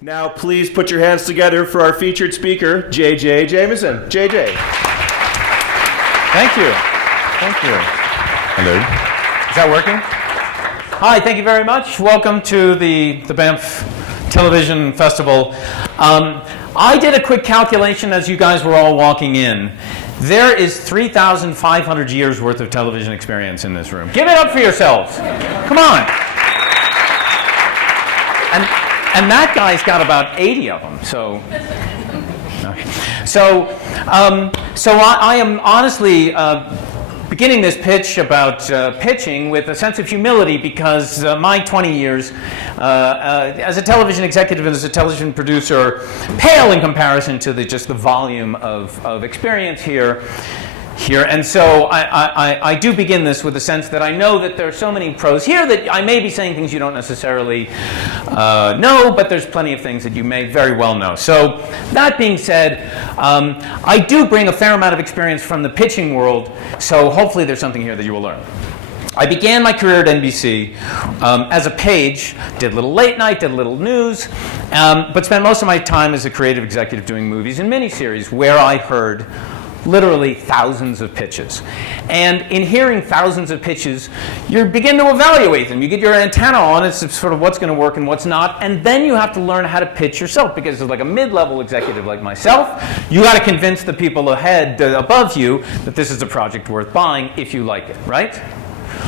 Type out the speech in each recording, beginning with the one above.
Now, please put your hands together for our featured speaker, J.J. Jameson. J.J. Thank you. Thank you. Hello. Is that working? Hi, thank you very much. Welcome to the Banff Television Festival. I did a quick calculation as you guys were all walking in. There is 3,500 years worth of television experience in this room. Give it up for yourselves. Come on. And that guy's got about 80 of them. So I am honestly beginning this pitch about pitching with a sense of humility because my 20 years as a television executive and as a television producer pale in comparison to just the volume of experience here. And so I do begin this with the sense that I know that there are so many pros here that I may be saying things you don't necessarily know, but there's plenty of things that you may very well know. So that being said, I do bring a fair amount of experience from the pitching world, so hopefully there's something here that you will learn. I began my career at NBC as a page, did a little late night, did a little news, but spent most of my time as a creative executive doing movies and miniseries where I heard literally thousands of pitches. And in hearing thousands of pitches, you begin to evaluate them. You get your antenna on as to sort of what's going to work and what's not, and then you have to learn how to pitch yourself, because as like a mid-level executive like myself, you got to convince the people above you that this is a project worth buying if you like it, right?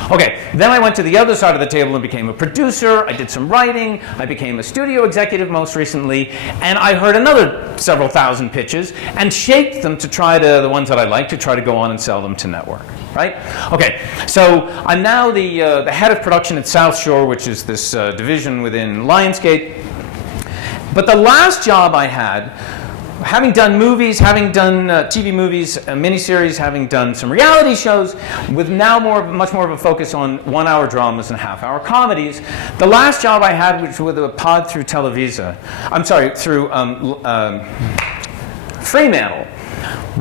Okay, then I went to the other side of the table and became a producer. I did some writing. I became a studio executive most recently. And I heard another several thousand pitches and shaped them to try to, the ones that I like, to try to go on and sell them to network, right? Okay, so I'm now the head of production at South Shore, which is this division within Lionsgate. But the last job I had, having done movies, having done TV movies, miniseries, having done some reality shows, with now much more of a focus on one-hour dramas and half-hour comedies, the last job I had was with a pod through Televisa. I'm sorry, through Fremantle.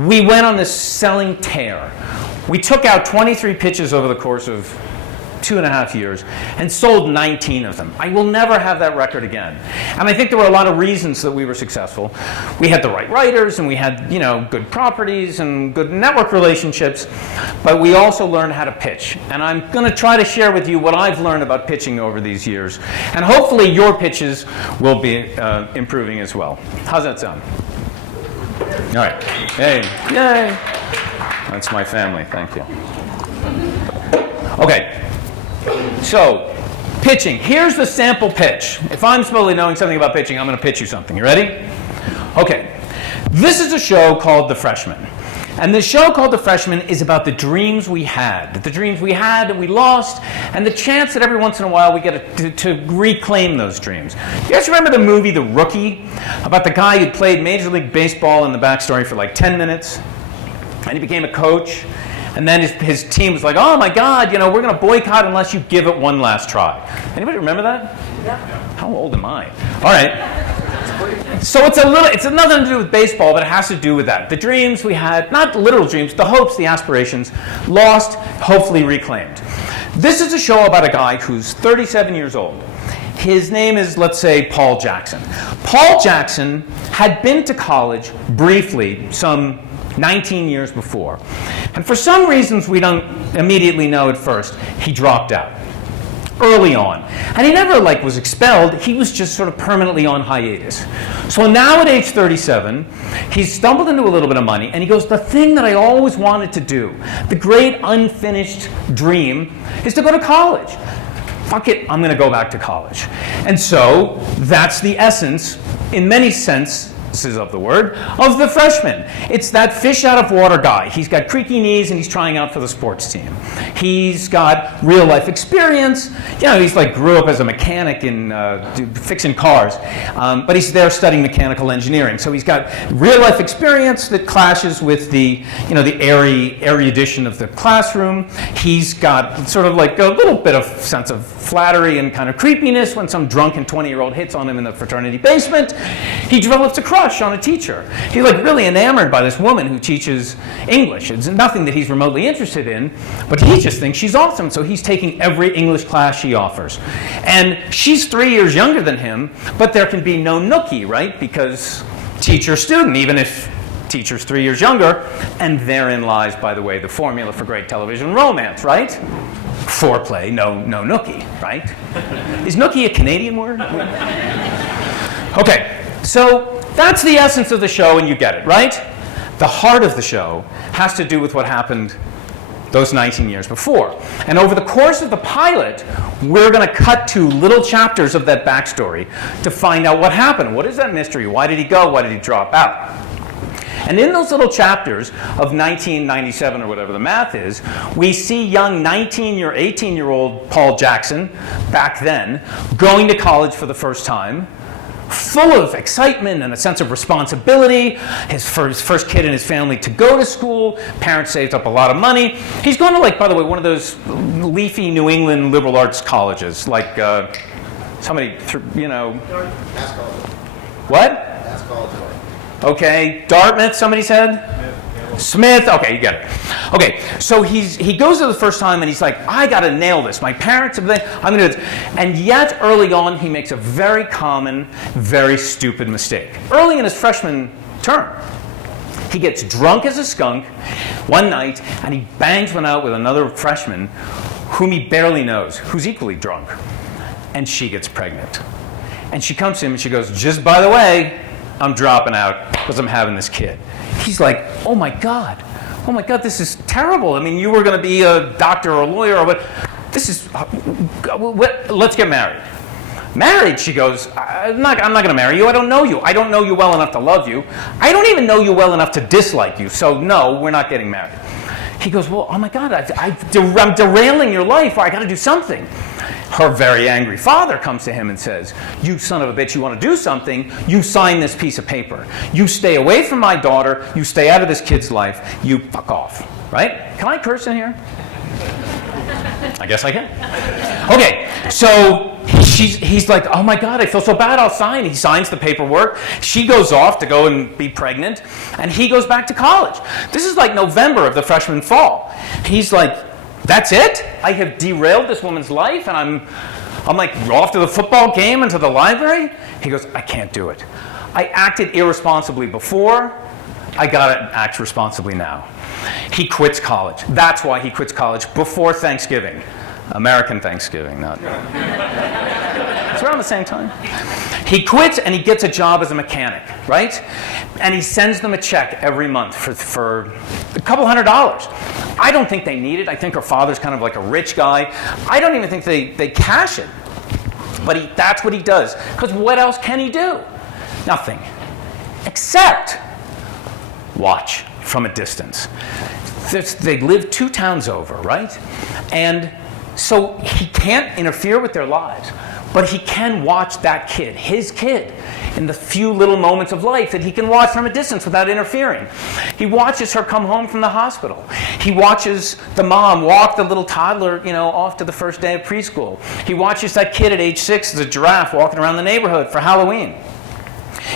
We went on this selling tear. We took out 23 pitches over the course of 2.5 years and sold 19 of them. I will never have that record again. And I think there were a lot of reasons that we were successful. We had the right writers and we had, good properties and good network relationships, but we also learned how to pitch. And I'm going to try to share with you what I've learned about pitching over these years. And hopefully your pitches will be improving as well. How's that sound? All right. Hey. Yay. That's my family. Thank you. Okay. So, pitching. Here's the sample pitch. If I'm supposedly knowing something about pitching, I'm going to pitch you something. You ready? Okay. This is a show called The Freshman. And the show called The Freshman is about the dreams we had. The dreams we had and we lost, and the chance that every once in a while we get to reclaim those dreams. You guys remember the movie The Rookie? About the guy who played Major League Baseball in the backstory for like 10 minutes, and he became a coach. And then his team was like, oh my God, we're going to boycott unless you give it one last try. Anybody remember that? Yeah. How old am I? All right. So it's nothing to do with baseball, but it has to do with that. The dreams we had, not literal dreams, the hopes, the aspirations, lost, hopefully reclaimed. This is a show about a guy who's 37 years old. His name is, let's say, Paul Jackson. Paul Jackson had been to college briefly, some 19 years before. And for some reasons we don't immediately know at first, he dropped out early on. And he never was expelled, he was just sort of permanently on hiatus. So now at age 37, he's stumbled into a little bit of money and he goes, the thing that I always wanted to do, the great unfinished dream, is to go to college. Fuck it, I'm going to go back to college. And so that's the essence, in many senses of the word, of The Freshman. It's that fish out of water guy. He's got creaky knees and he's trying out for the sports team. He's got real life experience. He's grew up as a mechanic in fixing cars, but he's there studying mechanical engineering. So he's got real life experience that clashes with the airy erudition of the classroom. He's got sort of a little bit of sense of flattery and kind of creepiness when some drunken 20-year-old hits on him in the fraternity basement. He develops a crush crush on a teacher. He's like really enamored by this woman who teaches English. It's nothing that he's remotely interested in, but he just thinks she's awesome, so he's taking every English class she offers. And she's 3 years younger than him, but there can be no nookie, right? Because teacher-student, even if teacher's 3 years younger, and therein lies, by the way, the formula for great television romance, right? Foreplay, no nookie, right? Is nookie a Canadian word? Okay, so that's the essence of the show, and you get it, right? The heart of the show has to do with what happened those 19 years before. And over the course of the pilot, we're going to cut to little chapters of that backstory to find out what happened. What is that mystery? Why did he go? Why did he drop out? And in those little chapters of 1997 or whatever the math is, we see young 18-year-old Paul Jackson, back then, going to college for the first time, full of excitement and a sense of responsibility. His first kid in his family to go to school. Parents saved up a lot of money. He's going to, like, by the way, one of those leafy New England liberal arts colleges, like somebody, you know. That's college. What? That's college. Okay, Dartmouth, somebody said? Smith, okay, you get it. Okay, so he goes to the first time and he's like, I gotta nail this. My parents have been, I'm gonna do this. And yet, early on, he makes a very common, very stupid mistake. Early in his freshman term, he gets drunk as a skunk one night and he bangs one out with another freshman whom he barely knows, who's equally drunk. And she gets pregnant. And she comes to him and she goes, just by the way, I'm dropping out because I'm having this kid. He's like, oh my God, this is terrible. I mean, you were going to be a doctor or a lawyer or what? This is, let's get married. Married, she goes, I'm not going to marry you. I don't know you. I don't know you well enough to love you. I don't even know you well enough to dislike you. So no, we're not getting married. He goes, well, oh my God, I'm derailing your life. I got to do something. Her very angry father comes to him and says, you son of a bitch, you want to do something, you sign this piece of paper. You stay away from my daughter, you stay out of this kid's life, you fuck off. Right? Can I curse in here? I guess I can. Okay, so he's like, oh my God, I feel so bad, I'll sign. He signs the paperwork. She goes off to go and be pregnant, and he goes back to college. This is like November of the freshman fall. He's like, that's it? I have derailed this woman's life, and I'm like off to the football game and to the library? He goes, I can't do it. I acted irresponsibly before. I gotta act responsibly now. He quits college. That's why he quits college before Thanksgiving. American Thanksgiving, not. It's around the same time. He quits and he gets a job as a mechanic, right? And he sends them a check every month for a couple $100. I don't think they need it. I think her father's kind of like a rich guy. I don't even think they cash it. But that's what he does. Because what else can he do? Nothing. Except watch from a distance. They live 2 towns over, right? And so he can't interfere with their lives, but he can watch that kid, his kid, in the few little moments of life that he can watch from a distance without interfering. He watches her come home from the hospital. He watches the mom walk the little toddler, off to the first day of preschool. He watches that kid at age 6 as a giraffe walking around the neighborhood for Halloween.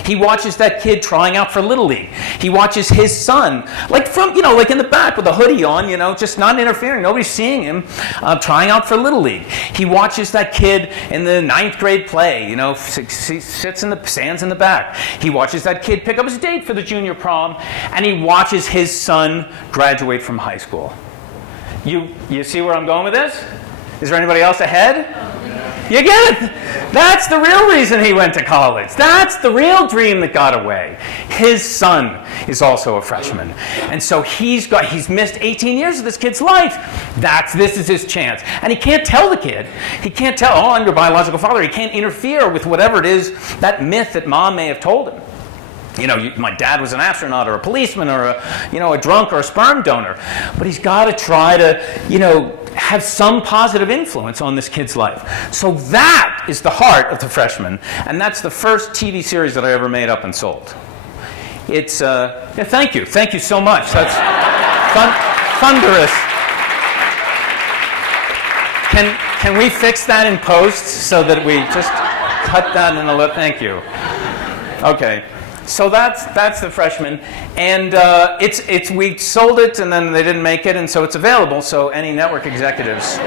He watches that kid trying out for Little League. He watches his son, like in the back with a hoodie on, just not interfering. Nobody's seeing him trying out for Little League. He watches that kid in the 9th grade play, sits in the stands in the back. He watches that kid pick up his date for the junior prom, and he watches his son graduate from high school. You see where I'm going with this? Is there anybody else ahead? You get it? That's the real reason he went to college. That's the real dream that got away. His son is also a freshman. And so he's missed 18 years of this kid's life. This is his chance. And he can't tell the kid. He can't tell, oh, I'm your biological father. He can't interfere with whatever it is, that myth that mom may have told him. My dad was an astronaut or a policeman or a drunk or a sperm donor. But he's got to try to, have some positive influence on this kid's life. So that is the heart of The Freshman. And that's the first TV series that I ever made up and sold. It's, thank you. Thank you so much. That's thunderous. Can we fix that in post so that we just cut that in a little? Thank you. Okay. So that's the Freshman, and we sold it, and then they didn't make it, and so it's available. So any network executives.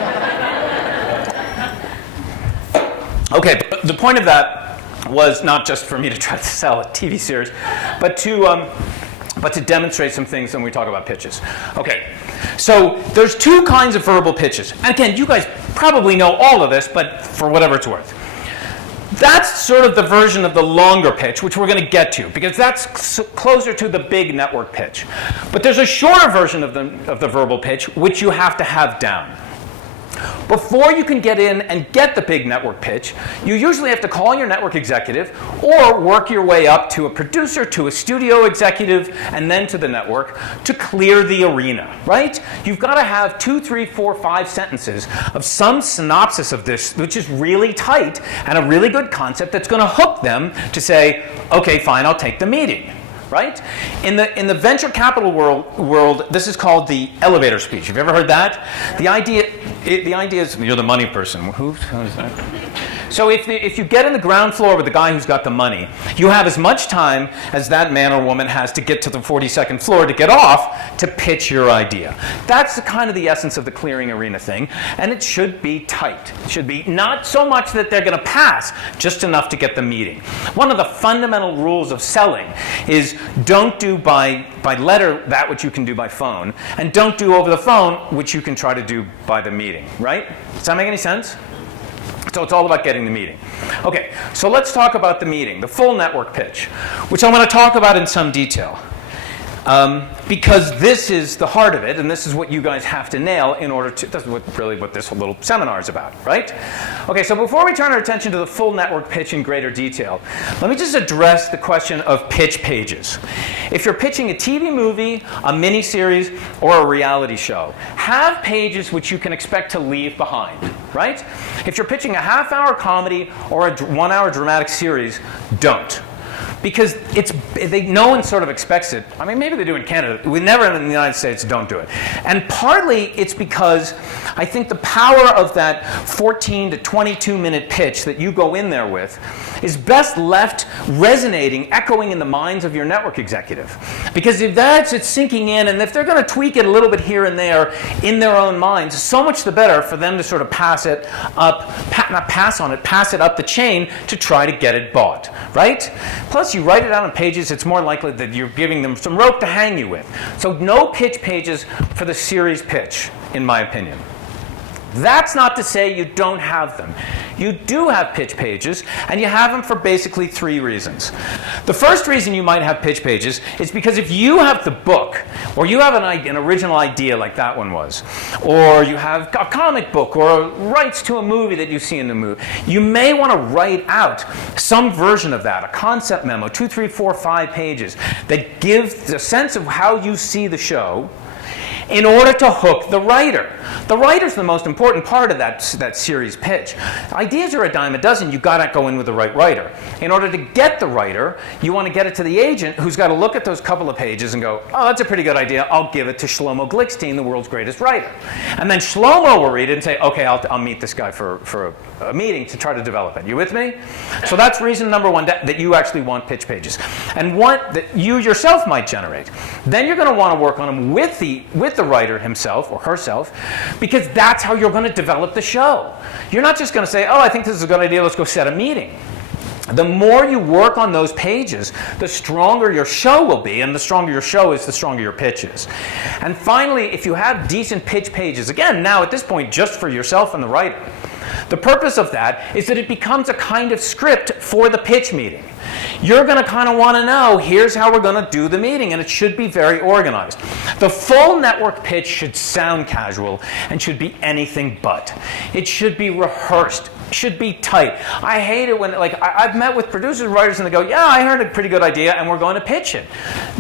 Okay, but the point of that was not just for me to try to sell a TV series, but to demonstrate some things when we talk about pitches. Okay, so there's two kinds of verbal pitches, and again, you guys probably know all of this, but for whatever it's worth. That's sort of the version of the longer pitch, which we're going to get to, because that's closer to the big network pitch. But there's a shorter version of the verbal pitch, which you have to have down. Before you can get in and get the big network pitch, you usually have to call your network executive or work your way up to a producer, to a studio executive, and then to the network to clear the arena, right? You've got to have 2, 3, 4, 5 sentences of some synopsis of this, which is really tight and a really good concept that's going to hook them to say, okay, fine, I'll take the meeting. Right? In the venture capital world, this is called the elevator speech. Have you ever heard that? The idea is, you're the money person. Who is that? So if you get in the ground floor with the guy who's got the money, you have as much time as that man or woman has to get to the 42nd floor to get off to pitch your idea. That's kind of the essence of the clearing arena thing, and it should be tight. It should be not so much that they're going to pass, just enough to get the meeting. One of the fundamental rules of selling is don't do by letter that which you can do by phone, and don't do over the phone which you can try to do by the meeting, right? Does that make any sense? So it's all about getting the meeting. Okay, so let's talk about the meeting, the full network pitch, which I want to talk about in some detail. Because this is the heart of it, and this is what you guys have to nail in order to, that's really what this little seminar is about, right? Okay, so before we turn our attention to the full network pitch in greater detail, let me just address the question of pitch pages. If you're pitching a TV movie, a miniseries, or a reality show, have pages which you can expect to leave behind, right? If you're pitching a half-hour comedy or a 1-hour dramatic series, don't. Because no one sort of expects it. I mean, maybe they do in Canada. We never in the United States don't do it. And partly it's because I think the power of that 14 to 22 minute pitch that you go in there with is best left resonating, echoing in the minds of your network executive. Because if it's sinking in, and if they're going to tweak it a little bit here and there in their own minds, so much the better for them to sort of pass it up, pass it up the chain to try to get it bought, right? Plus, you write it out on pages, it's more likely that you're giving them some rope to hang you with. So no pitch pages for the series pitch, in my opinion. That's not to say you don't have them. You do have pitch pages, and you have them for basically 3 reasons. The first reason you might have pitch pages is because if you have the book, or you have an original idea like that one was, or you have a comic book or rights to a movie that you see in the movie, you may want to write out some version of that, a concept memo, 2, 3, 4, 5 pages, that gives a sense of how you see the show, in order to hook the writer. The writer's the most important part of that series pitch. Ideas are a dime a dozen. You've got to go in with the right writer. In order to get the writer, you want to get it to the agent who's got to look at those couple of pages and go, oh, that's a pretty good idea. I'll give it to Shlomo Glickstein, the world's greatest writer. And then Shlomo will read it and say, okay, I'll meet this guy for a meeting to try to develop it. You with me? So that's reason number 1, that you actually want pitch pages. And one that you yourself might generate. Then you're going to want to work on them with the writer himself or herself, because that's how you're going to develop the show. You're not just going to say, oh, I think this is a good idea, let's go set a meeting. The more you work on those pages, the stronger your show will be, and the stronger your show is, the stronger your pitch is. And finally, if you have decent pitch pages, again, now at this point, just for yourself and the writer, the purpose of that is that it becomes a kind of script for the pitch meeting. You're going to kind of want to know, here's how we're going to do the meeting, and it should be very organized. The full network pitch should sound casual and should be anything but. It should be rehearsed. It should be tight. I hate it when, I've met with producers and writers and they go, yeah, I heard a pretty good idea and we're going to pitch it.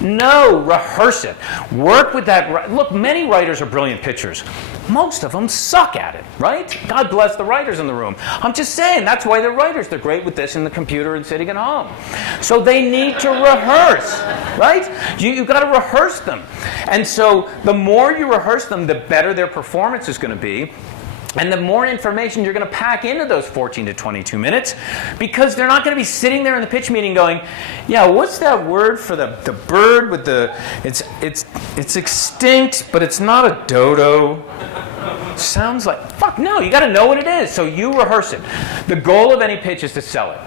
No, rehearse it. Work with that. Look, many writers are brilliant pitchers. Most of them suck at it, right? God bless the writers in the room. I'm just saying, that's why they're writers. They're great with this in the computer and sitting at home. So they need to rehearse, right? You've got to rehearse them. And so the more you rehearse them, the better their performance is going to be. And the more information you're going to pack into those 14 to 22 minutes, because they're not going to be sitting there in the pitch meeting going, yeah, what's that word for the bird with the, it's extinct, but it's not a dodo. Sounds like, fuck no, you got to know what it is. So you rehearse it. The goal of any pitch is to sell it.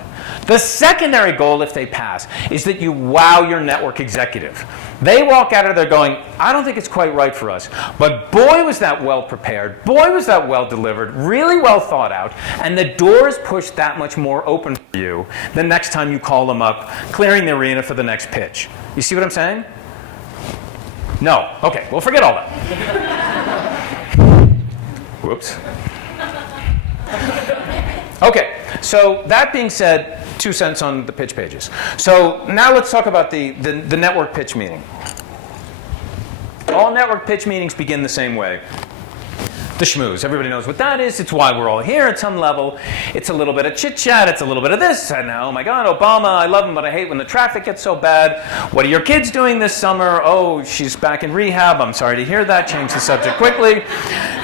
The secondary goal, if they pass, is that you wow your network executive. They walk out of there going, I don't think it's quite right for us, but boy was that well prepared, boy was that well delivered, really well thought out, and the door is pushed that much more open for you the next time you call them up, clearing the arena for the next pitch. You see what I'm saying? No. Okay, well forget all that. Whoops. Okay, so that being said, 2 cents on the pitch pages. So now let's talk about the network pitch meeting. All network pitch meetings begin the same way. The schmooze. Everybody knows what that is. It's why we're all here at some level. It's a little bit of chit-chat. It's a little bit of this. And oh my God, Obama, I love him, but I hate when the traffic gets so bad. What are your kids doing this summer? Oh, she's back in rehab. I'm sorry to hear that. Change the subject quickly.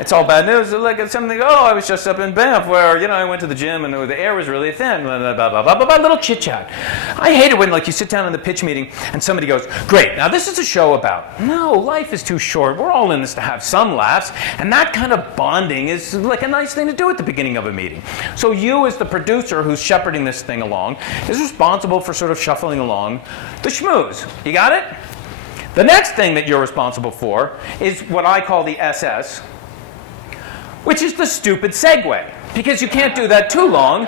It's all bad news. Like it's something, oh, I was just up in Banff where, I went to the gym and the air was really thin. Blah, blah, blah, blah, blah, blah, little chit-chat. I hate it when you sit down in the pitch meeting and somebody goes, great, now this is a show about. No, life is too short. We're all in this to have some laughs. And that kind of bonding is like a nice thing to do at the beginning of a meeting. So you, as the producer who's shepherding this thing along, is responsible for sort of shuffling along the schmooze. You got it? The next thing that you're responsible for is what I call the SS, which is the stupid segue. Because you can't do that too long.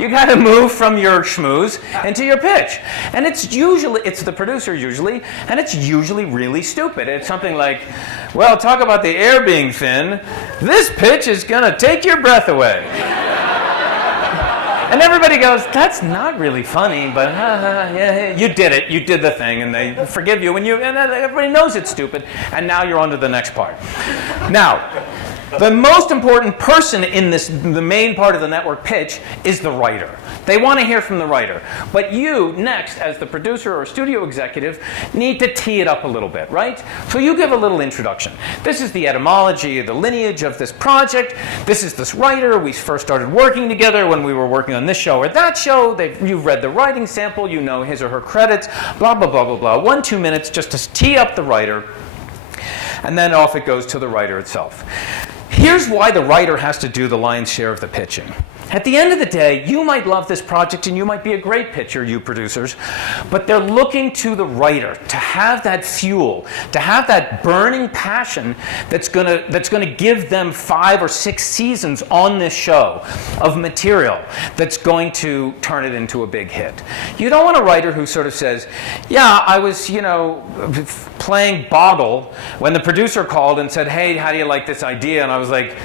You got to move from your schmooze into your pitch. And it's the producer usually, and it's usually really stupid. It's something like, well, talk about the air being thin. This pitch is going to take your breath away. And everybody goes, that's not really funny, but yeah, you did it. You did the thing, and they forgive you. And everybody knows it's stupid. And now you're on to the next part. Now, the most important person in the main part of the network pitch is the writer. They want to hear from the writer. But you, next, as the producer or studio executive, need to tee it up a little bit, right? So you give a little introduction. This is the etymology, the lineage of this project. This is this writer. We first started working together when we were working on this show or that show. You've read the writing sample. You know his or her credits, blah, blah, blah, blah, blah. 1-2 minutes just to tee up the writer. And then off it goes to the writer itself. Here's why the writer has to do the lion's share of the pitching. At the end of the day, you might love this project and you might be a great pitcher, you producers, but they're looking to the writer to have that fuel, to have that burning passion that's gonna give them 5 or 6 seasons on this show of material that's going to turn it into a big hit. You don't want a writer who sort of says, yeah, I was, playing Boggle when the producer called and said, hey, how do you like this idea? And I was like,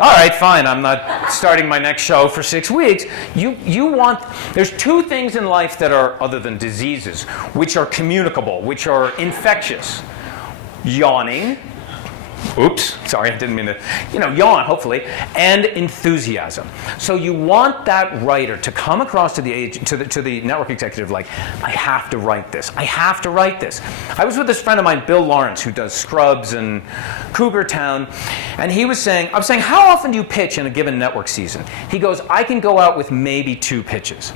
all right, fine, I'm not starting my next show for 6 weeks. There's 2 things in life that are, other than diseases, which are communicable, which are infectious. Yawning. Oops, sorry, I didn't mean to, yawn, hopefully, and enthusiasm. So you want that writer to come across to the network executive like, I have to write this. I have to write this. I was with this friend of mine, Bill Lawrence, who does Scrubs and Cougar Town, and I was saying, how often do you pitch in a given network season? He goes, I can go out with maybe 2 pitches.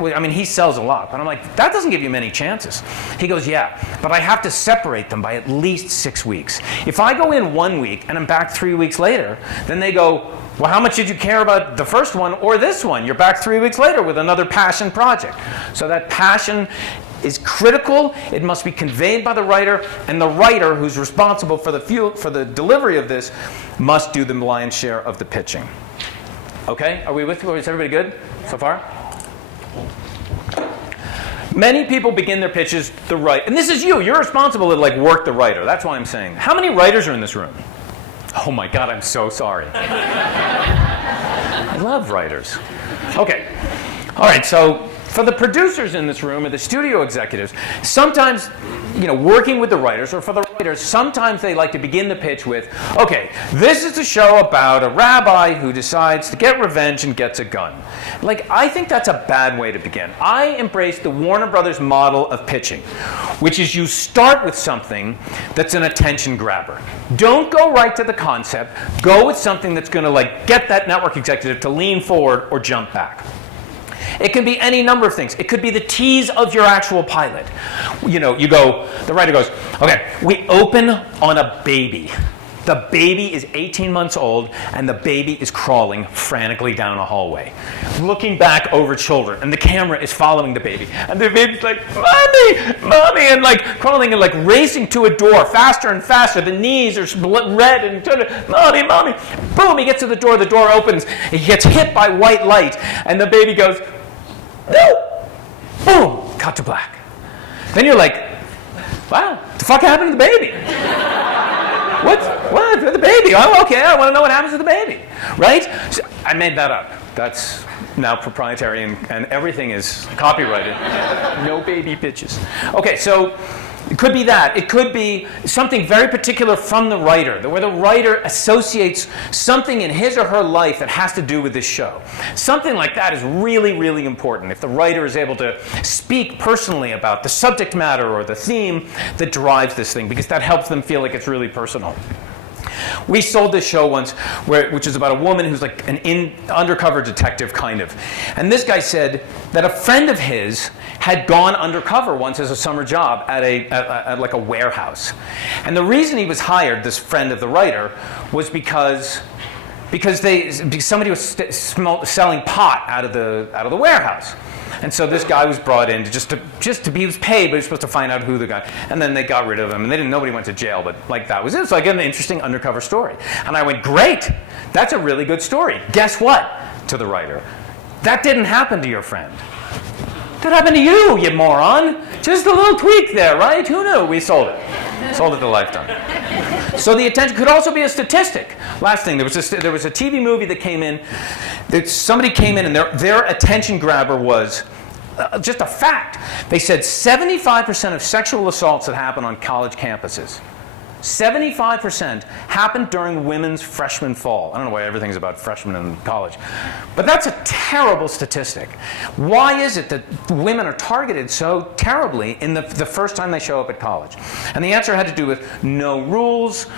He sells a lot, but I'm like, that doesn't give you many chances. He goes, yeah, but I have to separate them by at least 6 weeks. If I go in 1 week and I'm back 3 weeks later, then they go, well, how much did you care about the first one or this one? You're back 3 weeks later with another passion project. So that passion is critical. It must be conveyed by the writer, and the writer, who's responsible for the delivery of this, must do the lion's share of the pitching. Okay, are we with you? Is everybody good so far? Many people begin their pitches and this is you're responsible to work the writer. That's why I'm saying. How many writers are in this room? Oh my God, I'm so sorry. I love writers. Okay, all right, so For the producers in this room, or the studio executives, sometimes, working with the writers, or for the writers, sometimes they like to begin the pitch with, okay, this is a show about a rabbi who decides to get revenge and gets a gun. I think that's a bad way to begin. I embrace the Warner Brothers model of pitching, which is you start with something that's an attention grabber. Don't go right to the concept. Go with something that's going to get that network executive to lean forward or jump back. It can be any number of things. It could be the tease of your actual pilot. The writer goes, okay, we open on a baby. The baby is 18 months old, and the baby is crawling frantically down a hallway, looking back over shoulder, and the camera is following the baby. And the baby's like, Mommy, Mommy, and crawling and racing to a door, faster and faster. The knees are red and Mommy, Mommy. Boom, he gets to the door opens, he gets hit by white light, and the baby goes, no! Boom, cut to black. Then you're like, wow, what the fuck happened to the baby? What? The baby? Oh, okay, I want to know what happens to the baby. Right? So I made that up. That's now proprietary, and everything is copyrighted. No baby pitches. Okay, so it could be that. It could be something very particular from the writer, where the writer associates something in his or her life that has to do with this show. Something like that is really, really important. If the writer is able to speak personally about the subject matter or the theme that drives this thing, because that helps them feel like it's really personal. We sold this show once, which is about a woman who's an undercover detective, kind of. And this guy said that a friend of his had gone undercover once as a summer job at a warehouse. And the reason he was hired, this friend of the writer, was because somebody was selling pot out of the warehouse. And so this guy was brought in he was paid, but he was supposed to find out who the guy. And then they got rid of him, and nobody went to jail. But that was it. It's an interesting undercover story. And I went, great, that's a really good story. Guess what? To the writer, that didn't happen to your friend. That happened to you, you moron. Just a little tweak there, right? Who knew? We sold it. Sold it to Lifetime. So the attention could also be a statistic. Last thing, there was a TV movie that came in. Somebody came in, and their attention grabber was just a fact. They said 75% of sexual assaults that happen on college campuses, 75% happened during women's freshman fall. I don't know why everything's about freshmen in college. But that's a terrible statistic. Why is it that women are targeted so terribly in the first time they show up at college? And the answer had to do with no rules,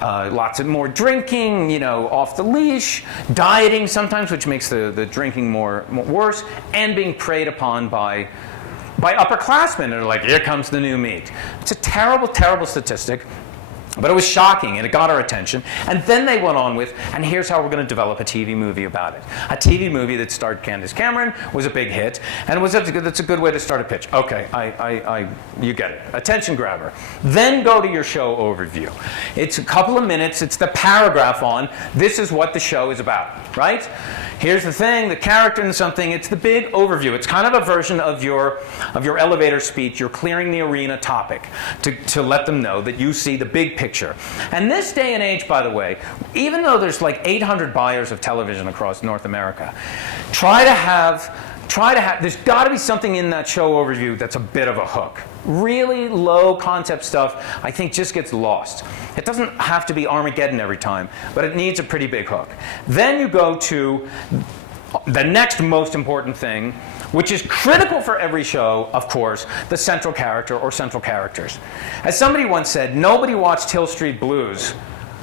lots of more drinking, off the leash, dieting sometimes, which makes the drinking more worse, and being preyed upon by upperclassmen that are like, here comes the new meat. It's a terrible, terrible statistic. But it was shocking, and it got our attention. And then they went on with, and here's how we're going to develop a TV movie about it. A TV movie that starred Candace Cameron was a big hit, and that's a good way to start a pitch. Okay, you get it. Attention grabber. Then go to your show overview. It's a couple of minutes. It's the paragraph on, this is what the show is about, right? Here's the thing, the character and something. It's the big overview. It's kind of a version of your elevator speech. You're clearing the arena topic to let them know that you see the big picture. And this day and age, by the way, even though there's 800 buyers of television across North America, try to have, there's got to be something in that show overview that's a bit of a hook. Really low concept stuff, I think, just gets lost. It doesn't have to be Armageddon every time, but it needs a pretty big hook. Then you go to the next most important thing, which is critical for every show, of course, the central character or central characters. As somebody once said, nobody watched Hill Street Blues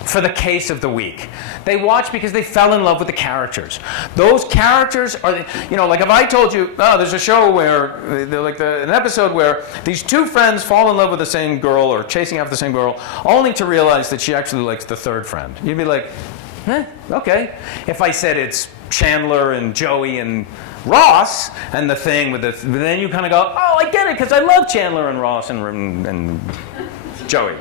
for the case of the week. They watched because they fell in love with the characters. Those characters are, if I told you, there's a show where, an episode where these two friends fall in love with the same girl or chasing after the same girl, only to realize that she actually likes the third friend. You'd be like, okay. If I said it's Chandler and Joey and Ross and the thing then you kind of go, oh, I get it, because I love Chandler and Ross and Joey.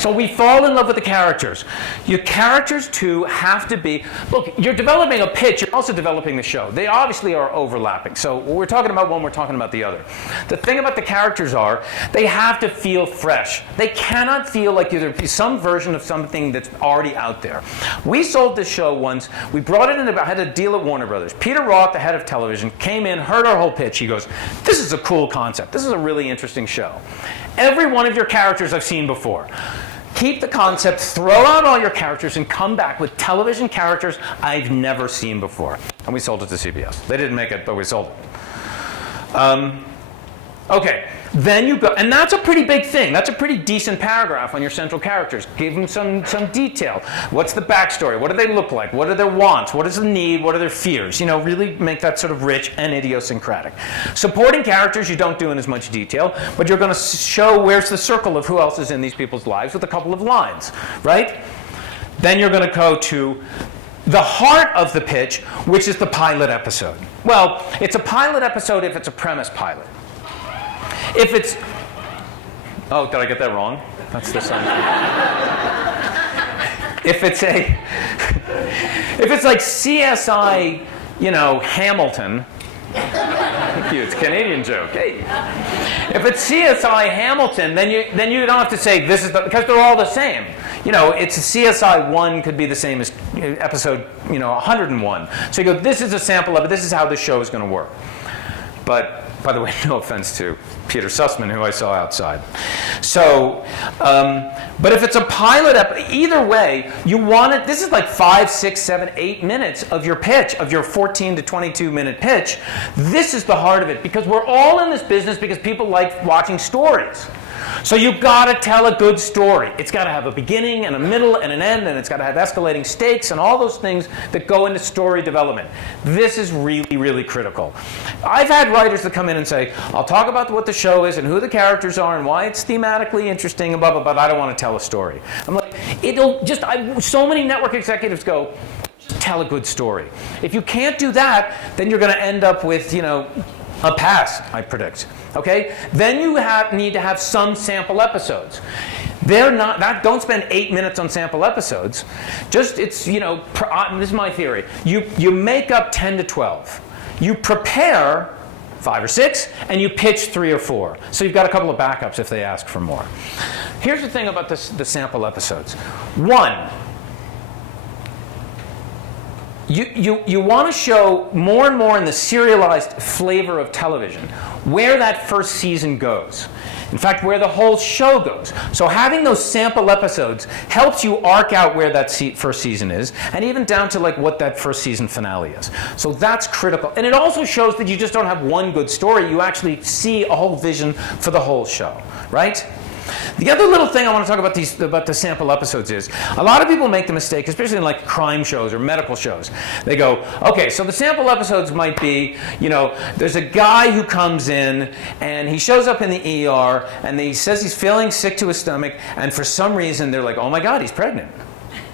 So we fall in love with the characters. Your characters, too, have to be... Look, you're developing a pitch. You're also developing the show. They obviously are overlapping. So we're talking about one, we're talking about the other. The thing about the characters are they have to feel fresh. They cannot feel like there's some version of something that's already out there. We sold this show once. We brought it in, had a deal at Warner Brothers. Peter Roth, the head of television, came in, heard our whole pitch. He goes, this is a cool concept. This is a really interesting show. Every one of your characters I've seen before. Keep the concept, throw out all your characters, and come back with television characters I've never seen before. And we sold it to CBS. They didn't make it, but we sold it. Okay, then you go, and that's a pretty big thing. That's a pretty decent paragraph on your central characters. Give them some detail. What's the backstory? What do they look like? What are their wants? What is the need? What are their fears? You know, really make that sort of rich and idiosyncratic. Supporting characters you don't do in as much detail, but you're going to show where's the circle of who else is in these people's lives with a couple of lines, right? Then you're going to go to the heart of the pitch, which is the pilot episode. Well, it's a pilot episode if it's a premise pilot. If it's, oh, did I get that wrong? That's the sign. If it's like CSI, you know, Hamilton. Thank you. It's a Canadian joke. Hey. If it's CSI Hamilton, then you don't have to say this is because they're all the same. You know, it's CSI 1 could be the same as episode 101. So you go, this is a sample of it. This is how this show is going to work. But by the way, no offense to Peter Sussman, who I saw outside. So, but if it's a pilot, either way, you want it. This is like 5, 6, 7, 8 minutes of your pitch, of your 14 to 22 minute pitch. This is the heart of it, because we're all in this business because people like watching stories. So you've got to tell a good story. It's got to have a beginning and a middle and an end, and it's got to have escalating stakes and all those things that go into story development. This is really, really critical. I've had writers that come in and say, I'll talk about what the show is and who the characters are and why it's thematically interesting, and blah, blah, but I don't want to tell a story. I'm like, so many network executives go, just tell a good story. If you can't do that, then you're going to end up with, a pass, I predict. Okay? Then you need to have some sample episodes. Don't spend 8 minutes on sample episodes. Just, this is my theory. You make up 10 to 12. You prepare 5 or 6, and you pitch 3 or 4. So you've got a couple of backups if they ask for more. Here's the thing about the sample episodes. One, you want to show more and more in the serialized flavor of television where that first season goes. In fact, where the whole show goes. So having those sample episodes helps you arc out where that first season is, and even down to like what that first season finale is. So that's critical. And it also shows that you just don't have one good story. You actually see a whole vision for the whole show, right? The other little thing I want to talk about the sample episodes is, a lot of people make the mistake, especially in like crime shows or medical shows. They go, okay, so the sample episodes might be, there's a guy who comes in and he shows up in the ER and he says he's feeling sick to his stomach, and for some reason they're like, oh my God, he's pregnant.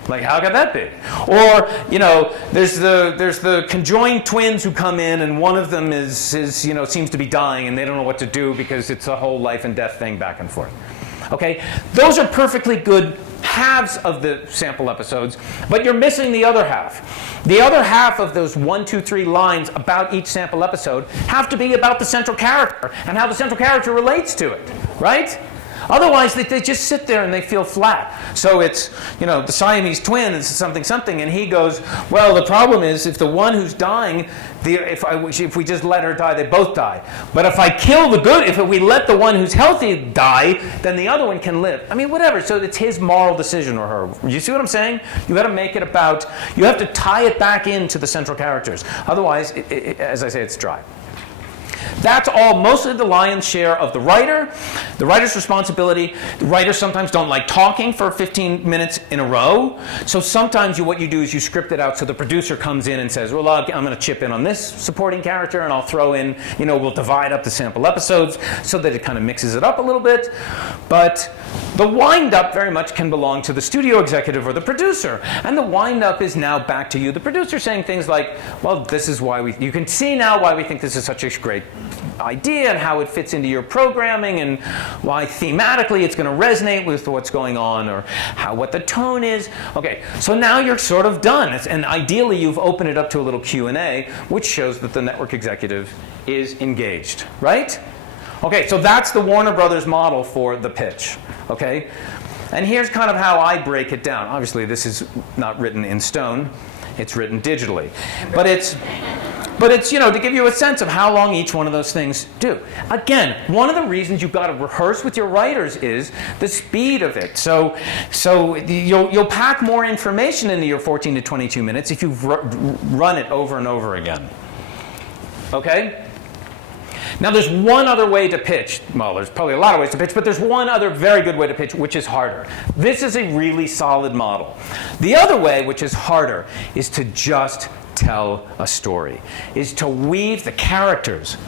Like, how could that be? Or, there's the conjoined twins who come in, and one of them seems to be dying, and they don't know what to do because it's a whole life and death thing back and forth. Okay, those are perfectly good halves of the sample episodes, but you're missing the other half. The other half of those 1, 2, 3 lines about each sample episode have to be about the central character and how the central character relates to it, right? Otherwise, they just sit there and they feel flat. So it's, the Siamese twin is something, and he goes, well, the problem is if the one who's dying, if we just let her die, they both die. But if if we let the one who's healthy die, then the other one can live. I mean, whatever. So it's his moral decision or her. You see what I'm saying? You got to make it about, you have to tie it back into the central characters. Otherwise, as I say, it's dry. That's all, mostly the lion's share of the writer's responsibility. The writers sometimes don't like talking for 15 minutes in a row. So sometimes what you do is you script it out so the producer comes in and says, well, I'm going to chip in on this supporting character, and I'll throw in, we'll divide up the sample episodes so that it kind of mixes it up a little bit. But the wind-up very much can belong to the studio executive or the producer. And the wind-up is now back to you, the producer, saying things like, well, this is why you can see now why we think this is such a great idea and how it fits into your programming and why thematically it's going to resonate with what's going on or what the tone is. Okay, so now you're sort of done. And ideally you've opened it up to a little Q&A, which shows that the network executive is engaged, right? Okay, so that's the Warner Brothers model for the pitch, okay? And here's kind of how I break it down. Obviously this is not written in stone, it's written digitally. But it's, to give you a sense of how long each one of those things do. Again, one of the reasons you've got to rehearse with your writers is the speed of it. So you'll pack more information into your 14 to 22 minutes if you run it over and over again. Okay? Now there's one other way to pitch. Well, there's probably a lot of ways to pitch, but there's one other very good way to pitch, which is harder. This is a really solid model. The other way, which is harder, is to just tell a story, is to weave the characters,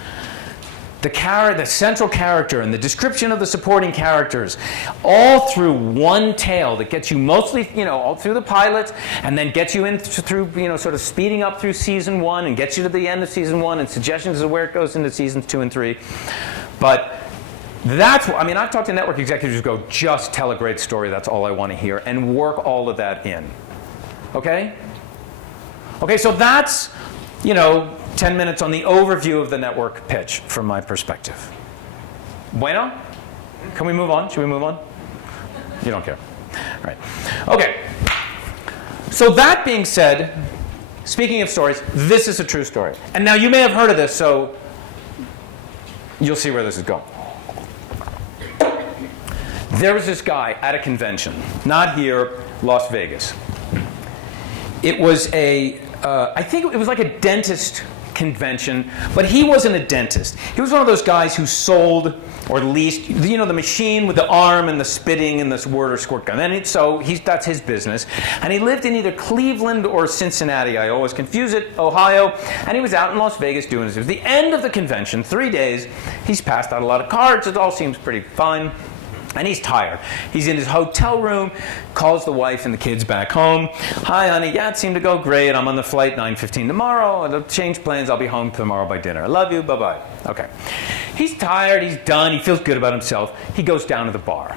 the central character and the description of the supporting characters all through one tale that gets you mostly, all through the pilots and then gets you in through, sort of speeding up through season 1 and gets you to the end of season 1 and suggestions of where it goes into seasons 2 and 3. But that's what, I've talked to network executives who go, just tell a great story, that's all I want to hear, and work all of that in. Okay? Okay, so that's, 10 minutes on the overview of the network pitch from my perspective. Bueno? Can we move on? Should we move on? You don't care. All right. Okay. So that being said, speaking of stories, this is a true story. And now you may have heard of this, so you'll see where this is going. There was this guy at a convention, not here, Las Vegas. It was I think it was like a dentist convention, but he wasn't a dentist. He was one of those guys who sold or leased, the machine with the arm and the spitting and this word or squirt gun. And that's his business. And he lived in either Cleveland or Cincinnati. I always confuse it, Ohio. And he was out in Las Vegas doing this. It was the end of the convention, 3 days. He's passed out a lot of cards. It all seems pretty fine. And he's tired. He's in his hotel room, calls the wife and the kids back home. Hi, honey. Yeah, it seemed to go great. I'm on the flight 9:15 tomorrow. I'll change plans. I'll be home tomorrow by dinner. I love you. Bye-bye. Okay. He's tired. He's done. He feels good about himself. He goes down to the bar.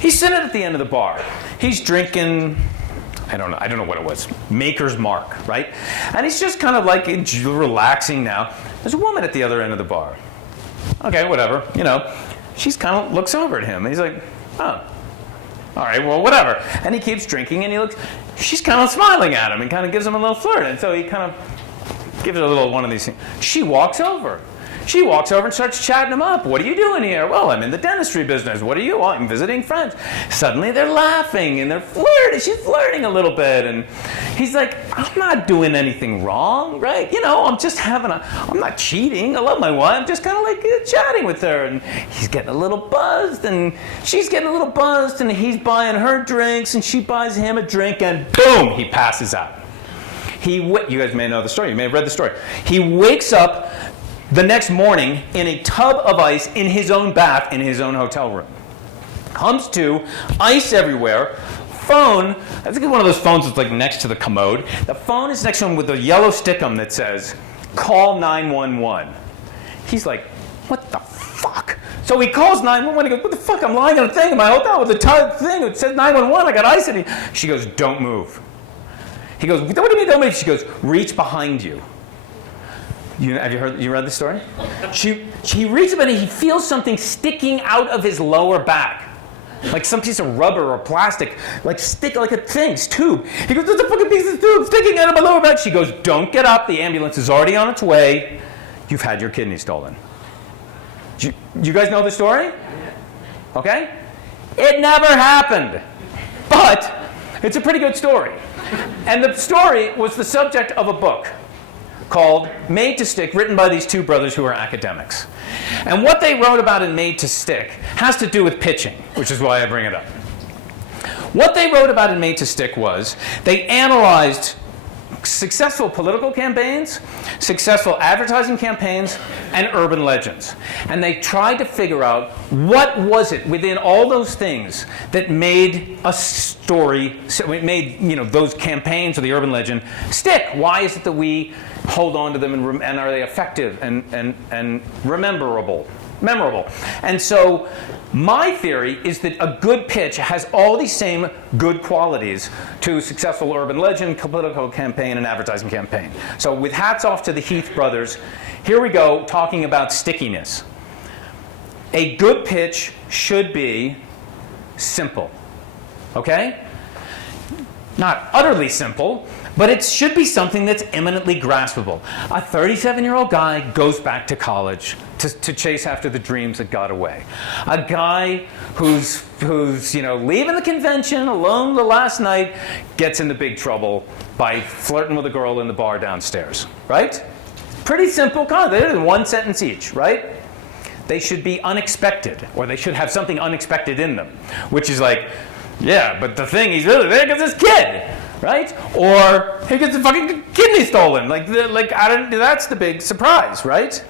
He's sitting at the end of the bar. He's drinking, I don't know what it was, Maker's Mark, right? And he's just kind of like relaxing now. There's a woman at the other end of the bar. Okay, whatever, She's kind of looks over at him. And he's like, oh, all right, well, whatever. And he keeps drinking, and she's kind of smiling at him and kind of gives him a little flirt. And so he kind of gives her a little one of these things. She walks over. She walks over and starts chatting him up. What are you doing here? Well, I'm in the dentistry business. What are you? Well, I'm visiting friends. Suddenly they're laughing and they're flirting. She's flirting a little bit. And he's like, I'm not doing anything wrong, right? I'm not cheating. I love my wife. I'm just kind of like chatting with her. And he's getting a little buzzed and she's getting a little buzzed and he's buying her drinks and she buys him a drink and boom, he passes out. You guys may know the story. You may have read the story. He wakes up the next morning in a tub of ice in his own bath in his own hotel room. Comes to, ice everywhere, phone, I think it's one of those phones that's like next to the commode. The phone is next to him with a yellow stickum that says, call 911. He's like, what the fuck? So he calls 911, he goes, what the fuck, I'm lying on a thing in my hotel with a thing, it says 911, I got ice in me. She goes, don't move. He goes, what do you mean don't move? She goes, reach behind you. Have you read the story? He reaches up and he feels something sticking out of his lower back. Like some piece of rubber or plastic, like a thing, tube. He goes, there's a fucking piece of tube sticking out of my lower back. She goes, don't get up, the ambulance is already on its way. You've had your kidney stolen. You guys know the story? Okay? It never happened. But it's a pretty good story. And the story was the subject of a book called Made to Stick, written by these two brothers who are academics. And what they wrote about in Made to Stick has to do with pitching, which is why I bring it up. What they wrote about in Made to Stick was they analyzed successful political campaigns, successful advertising campaigns, and urban legends. And they tried to figure out what was it within all those things that made a story, so it made those campaigns or the urban legend stick. Why is it that we hold on to them and are they effective and memorable? And so my theory is that a good pitch has all these same good qualities to a successful urban legend, political campaign, and advertising campaign. So with hats off to the Heath brothers, here we go talking about stickiness. A good pitch should be simple, okay? Not utterly simple, but it should be something that's eminently graspable. A 37-year-old guy goes back to college to chase after the dreams that got away. A guy who's leaving the convention alone the last night gets into big trouble by flirting with a girl in the bar downstairs, right? Pretty simple concept. They're in one sentence each, right? They should be unexpected, or they should have something unexpected in them, which is like, yeah, but the thing, he's really there because this kid, right? Or he gets a fucking kidney stolen. That's the big surprise, right?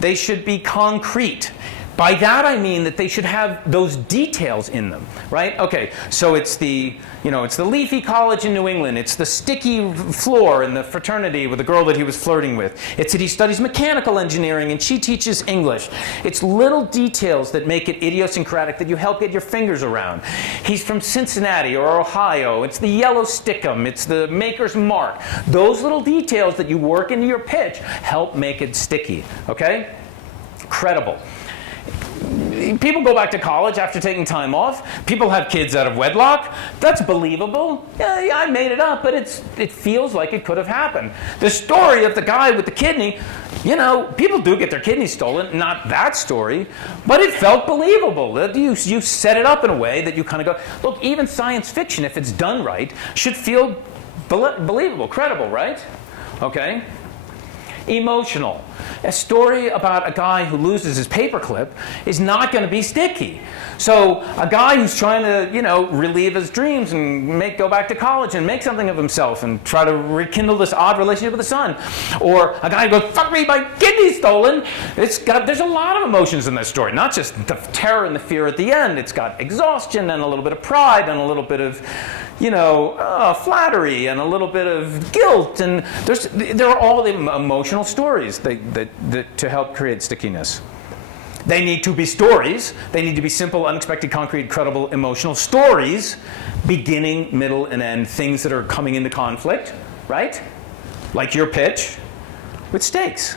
They should be concrete. By that I mean that they should have those details in them, right? Okay, so it's the leafy college in New England. It's the sticky floor in the fraternity with the girl that he was flirting with. It's that he studies mechanical engineering and she teaches English. It's little details that make it idiosyncratic that you help get your fingers around. He's from Cincinnati or Ohio. It's the yellow stickum. It's the maker's mark. Those little details that you work into your pitch help make it sticky, okay? Credible. People go back to college after taking time off. People have kids out of wedlock. That's believable. Yeah, I made it up, but it feels like it could have happened. The story of the guy with the kidney, people do get their kidney stolen. Not that story, but it felt believable. You set it up in a way that you kind of go, look, even science fiction, if it's done right, should feel believable, credible, right? Okay. Emotional. A story about a guy who loses his paperclip is not going to be sticky. So a guy who's trying to, relieve his dreams and go back to college and make something of himself and try to rekindle this odd relationship with the son. Or a guy who goes, fuck me, my kidney's stolen. There's a lot of emotions in this story, not just the terror and the fear at the end. It's got exhaustion and a little bit of pride and a little bit of, flattery and a little bit of guilt. And there are all the emotional stories that to help create stickiness. They need to be stories. They need to be simple, unexpected, concrete, credible, emotional stories, beginning, middle, and end, things that are coming into conflict, right? Like your pitch with stakes.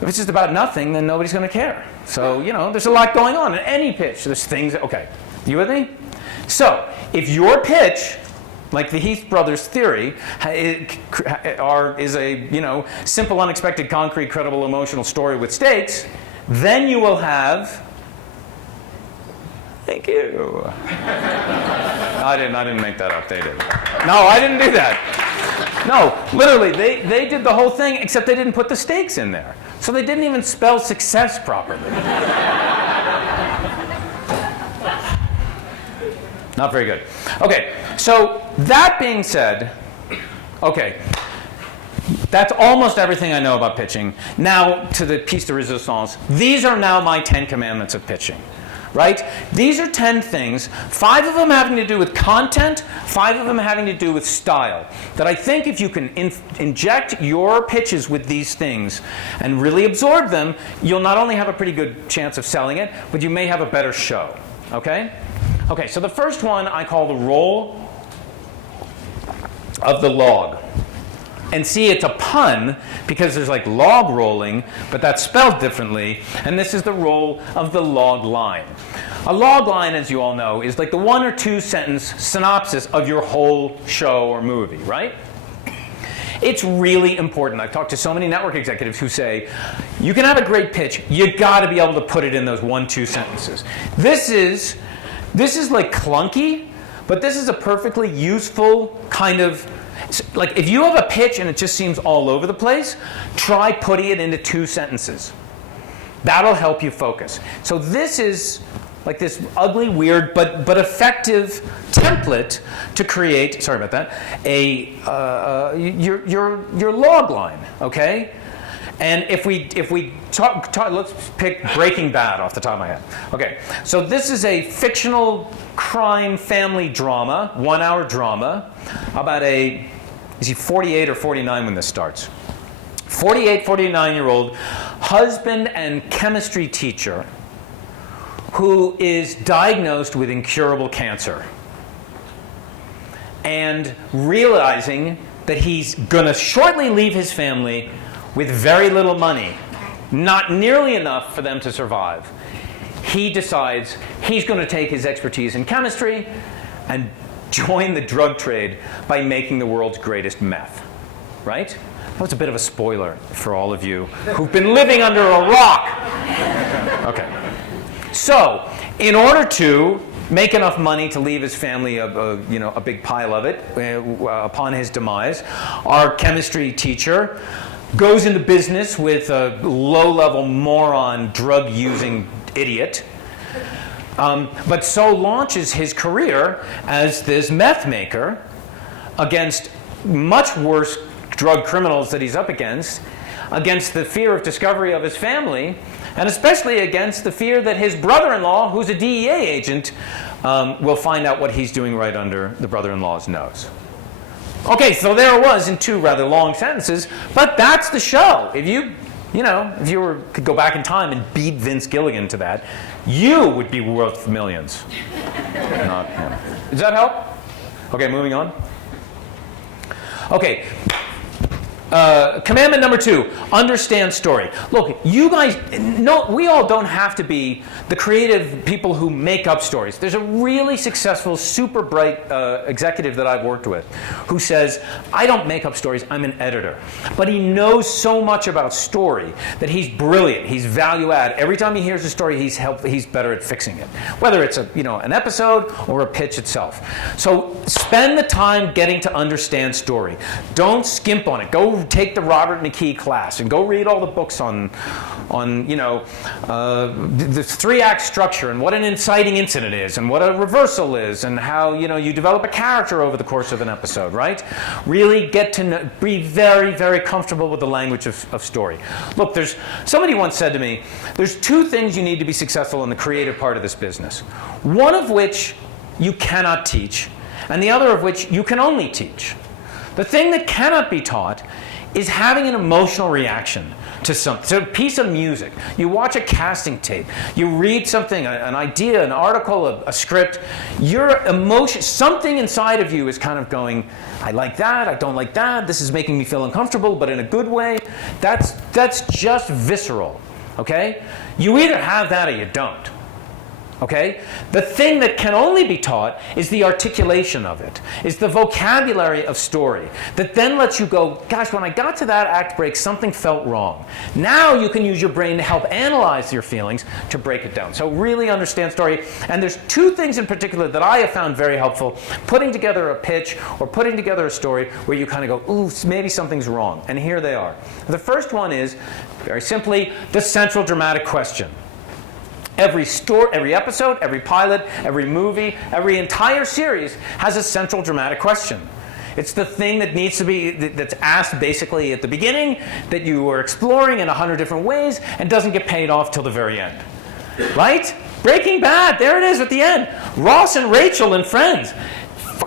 If it's just about nothing, then nobody's going to care. So, there's a lot going on in any pitch. There's things okay. You with me? So, if your pitch, like the Heath brothers' theory, is a simple, unexpected, concrete, credible, emotional story with stakes, then you will have. Thank you. I didn't make that up. They did. No, I didn't do that. No, literally, they did the whole thing, except they didn't put the stakes in there. So they didn't even spell success properly. Not very good. Okay, so that being said, okay, that's almost everything I know about pitching. Now to the piece de resistance. These are now my 10 commandments of pitching, right? These are 10 things, 5 of them having to do with content, 5 of them having to do with style, that I think if you can inject your pitches with these things and really absorb them, you'll not only have a pretty good chance of selling it, but you may have a better show, okay? Okay, so the first one I call the role of the log. And see, it's a pun because there's like log rolling, but that's spelled differently. And this is the role of the log line. A log line, as you all know, is like the 1 or 2 sentence synopsis of your whole show or movie, right? It's really important. I've talked to so many network executives who say, you can have a great pitch, you gotta be able to put it in those 1-2 sentences. This is like clunky, but this is a perfectly useful kind of, like if you have a pitch and it just seems all over the place, try putting it into 2 sentences. That'll help you focus. So this is like this ugly, weird, but effective template to create, sorry about that, your log line, okay? And if we talk, let's pick Breaking Bad off the top of my head. Okay, so this is a fictional crime family drama, 1 hour drama, about is he 48 or 49 when this starts? 48, 49-year-old husband and chemistry teacher who is diagnosed with incurable cancer and realizing that he's going to shortly leave his family with very little money, not nearly enough for them to survive. He decides he's going to take his expertise in chemistry and join the drug trade by making the world's greatest meth, right? That was a bit of a spoiler for all of you who've been living under a rock. Okay. So, in order to make enough money to leave his family a big pile of it upon his demise, our chemistry teacher goes into business with a low-level moron, drug-using idiot, but so launches his career as this meth maker against much worse drug criminals that he's up against the fear of discovery of his family, and especially against the fear that his brother-in-law, who's a DEA agent, will find out what he's doing right under the brother-in-law's nose. Okay, so there it was in 2 rather long sentences, but that's the show. If you could go back in time and beat Vince Gilligan to that, you would be worth millions. Not him. Does that help? Okay, moving on. Okay. Commandment number 2, understand story. Look, you guys, we all don't have to be the creative people who make up stories. There's a really successful, super bright executive that I've worked with who says, I don't make up stories, I'm an editor. But he knows so much about story that he's brilliant, he's value add. Every time he hears a story, he's better at fixing it. Whether it's an episode or a pitch itself. So spend the time getting to understand story. Don't skimp on it. Go take the Robert McKee class and go read all the books on the 3-act structure and what an inciting incident is and what a reversal is and how you develop a character over the course of an episode, right? Really get to be very, very comfortable with the language of story. Look, somebody once said to me, there's 2 things you need to be successful in the creative part of this business. One of which you cannot teach, and the other of which you can only teach. The thing that cannot be taught is having an emotional reaction to something, to a piece of music. You watch a casting tape, you read something, an idea, an article, a script, your emotion, something inside of you is kind of going, I like that, I don't like that, this is making me feel uncomfortable, but in a good way. That's just visceral, okay? You either have that or you don't. Okay? The thing that can only be taught is the articulation of it, is the vocabulary of story that then lets you go, gosh, when I got to that act break, something felt wrong. Now you can use your brain to help analyze your feelings to break it down. So really understand story. And there's 2 things in particular that I have found very helpful, putting together a pitch or putting together a story where you kind of go, ooh, maybe something's wrong. And here they are. The first one is, very simply, the central dramatic question. Every episode, every pilot, every movie, every entire series has a central dramatic question. It's the thing that needs to be, that's asked basically at the beginning, that you are exploring in 100 different ways, and doesn't get paid off till the very end. Right? Breaking Bad, there it is at the end. Ross and Rachel and Friends.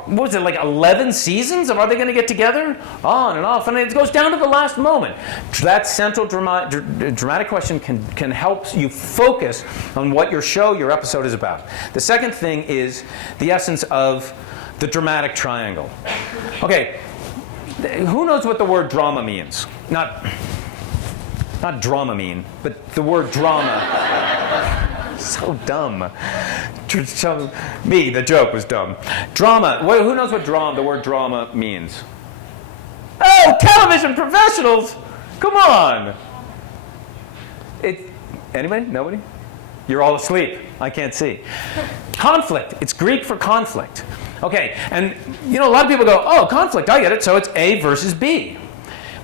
What was it, like 11 seasons of are they going to get together? On and off, and it goes down to the last moment. That central dramatic question can help you focus on what your episode is about. The second thing is the essence of the dramatic triangle. Okay, who knows what the word drama means? Not Dramamine, but the word drama. So dumb. The joke was dumb. Drama. Who knows what the word drama means? Oh, television professionals! Come on! Anybody? Nobody? You're all asleep. I can't see. Conflict. It's Greek for conflict. Okay, and a lot of people go, oh, conflict, I get it, so it's A versus B.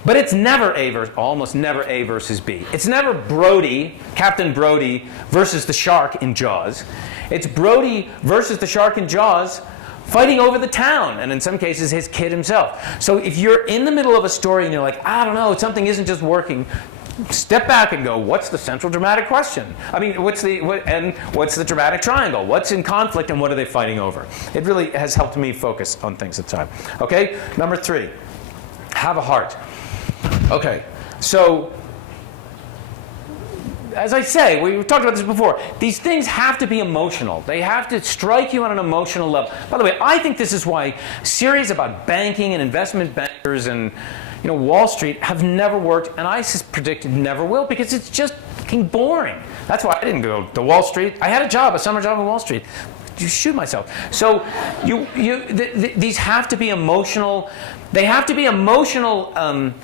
But it's never almost never A versus B. It's never Brody, Captain Brody, versus the shark in Jaws. It's Brody versus the shark in Jaws fighting over the town, and in some cases his kid himself. So if you're in the middle of a story and you're like, I don't know, something isn't just working, step back and go, what's the central dramatic question? I mean, what's the dramatic triangle? What's in conflict and what are they fighting over? It really has helped me focus on things at the time. Okay, number 3, have a heart. Okay, so as I say, we talked about this before, these things have to be emotional. They have to strike you on an emotional level. By the way, I think this is why series about banking and investment bankers and Wall Street have never worked, and I predict never will, because it's just fucking boring. That's why I didn't go to Wall Street. I had a summer job on Wall Street. You shoot myself. So these have to be emotional. They have to be emotional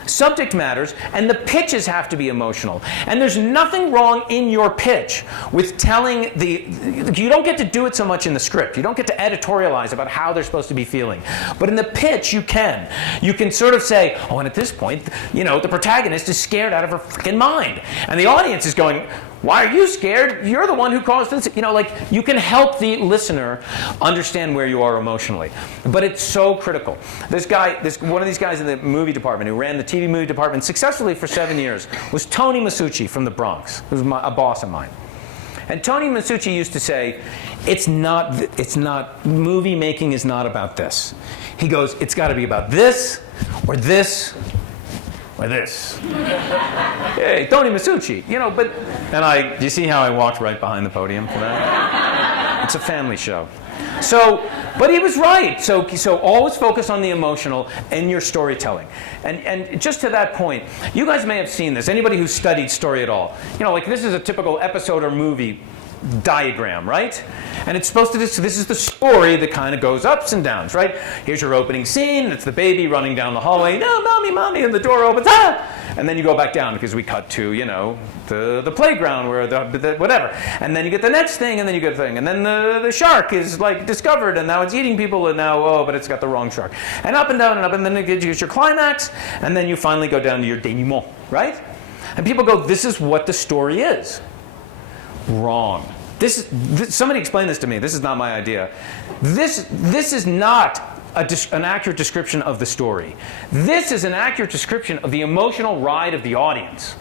subject matters, and the pitches have to be emotional. And there's nothing wrong in your pitch with telling you don't get to do it so much in the script. You don't get to editorialize about how they're supposed to be feeling. But in the pitch, you can. You can sort of say, oh, and at this point, the protagonist is scared out of her freaking mind. And the audience is going, why are you scared? You're the one who caused this. You can help the listener understand where you are emotionally. But it's so critical. One of these guys in the movie department who ran the TV movie department successfully for 7 years was Tony Masucci from the Bronx, who was a boss of mine. And Tony Masucci used to say, movie making is not about this. He goes, it's got to be about this, or this, or this. Hey, Tony Masucci, do you see how I walked right behind the podium for that? It's a family show. But he was right. So always focus on the emotional in your storytelling. And just to that point, you guys may have seen this. Anybody who's studied story at all, this is a typical episode or movie diagram, right? And it's supposed to, this is the story that kind of goes ups and downs, right? Here's your opening scene. It's the baby running down the hallway. No, mommy, and the door opens. Ah! And then you go back down because we cut to, the playground where the whatever. And then you get the next thing, and then you get the thing. And then the shark is discovered, and now it's eating people, and now, but it's got the wrong shark. And up and down and up, and then you get your climax, and then you finally go down to your denouement, right? And people go, this is what the story is. Wrong. Somebody explain this to me. This is not my idea. This is not an accurate description of the story. This is an accurate description of the emotional ride of the audience.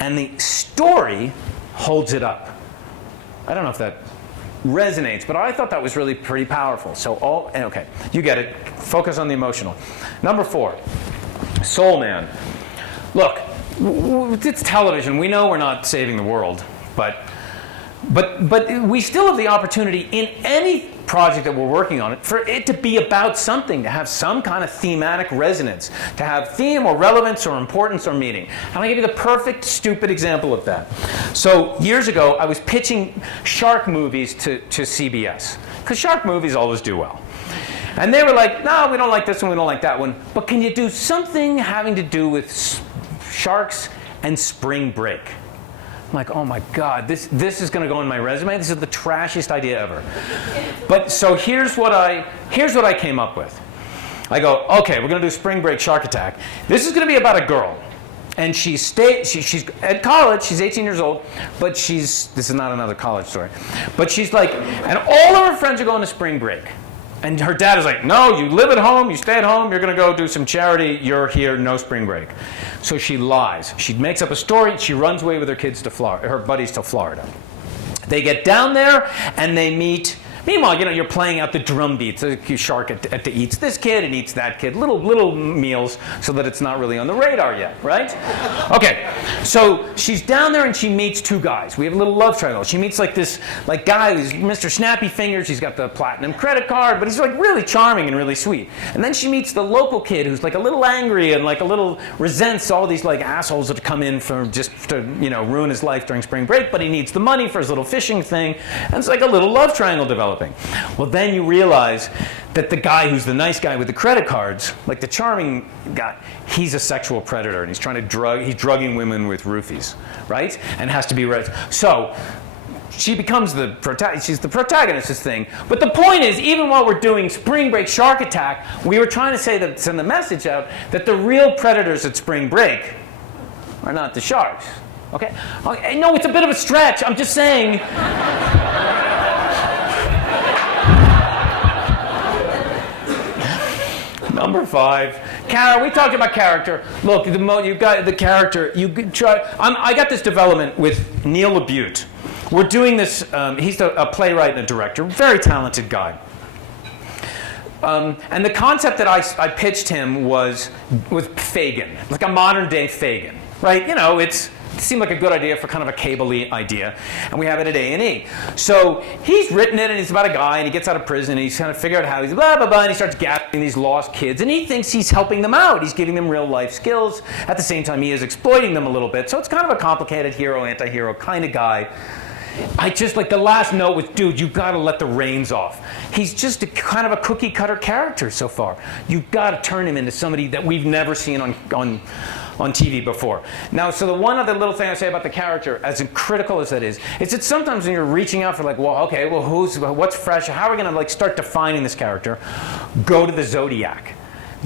And the story holds it up. I don't know if that resonates, but I thought that was really pretty powerful. Okay, you get it. Focus on the emotional. Number 4, Soul Man. Look, it's television. We know we're not saving the world, but we still have the opportunity in any project that we're working on for it to be about something, to have some kind of thematic resonance, to have theme or relevance or importance or meaning. And I'll give you the perfect stupid example of that. So years ago, I was pitching shark movies to CBS, because shark movies always do well. And they were like, no, we don't like this one, we don't like that one, but can you do something having to do with sharks and spring break? I'm like, oh my God, this is going to go in my resume. This is the trashiest idea ever. But so here's what I came up with. I go, okay, we're going to do Spring Break Shark Attack. This is going to be about a girl, and she's at college. She's 18 years old, but this is not another college story. But she's and all of her friends are going to spring break. And her dad is like, no, you live at home, you stay at home, you're going to go do some charity, you're here, no spring break. So she lies. She makes up a story, she runs away with her kids to Florida, her buddies to Florida. They get down there and they meet. Meanwhile, you're playing out the drum beats. The shark eats this kid and eats that kid. Little meals so that it's not really on the radar yet, right? Okay, so she's down there and she meets 2 guys. We have a little love triangle. She meets this guy who's Mr. Snappy Fingers. He's got the platinum credit card, but he's really charming and really sweet. And then she meets the local kid who's a little angry and a little resents all these assholes that come in for just to ruin his life during spring break, but he needs the money for his little fishing thing. And it's a little love triangle developing. Well, then you realize that the guy who's the nice guy with the credit cards, the charming guy, he's a sexual predator, and he's drugging women with roofies, right? And has to be ready. So she becomes the protagonist. She's the protagonist of this thing. But the point is, even while we're doing Spring Break Shark Attack, we were trying to send the message out that the real predators at Spring Break are not the sharks. Okay? No, it's a bit of a stretch. I'm just saying. Number 5, we talked about character. Look, you've got the character. You try. I got this development with Neil LaBute. We're doing this. He's a playwright and a director, very talented guy. And the concept that I pitched him was Fagin, like a modern day Fagin, right? You know, it seemed like a good idea for kind of a cable-y idea, and we have it at A&E. So he's written it, and it's about a guy, and he gets out of prison, and he's trying to figure out how he's blah, blah, blah, and he starts gathering these lost kids, and he thinks he's helping them out. He's giving them real-life skills. At the same time, he is exploiting them a little bit. So it's kind of a complicated hero, anti-hero kind of guy. I just, like, the last note was, dude, you've got to let the reins off. He's just kind of a cookie-cutter character so far. You've got to turn him into somebody that we've never seen on TV before. Now, so the one other little thing I say about the character, as critical as that is that sometimes when you're reaching out for like, well, okay, well, what's fresh? How are we going to like start defining this character? Go to the Zodiac.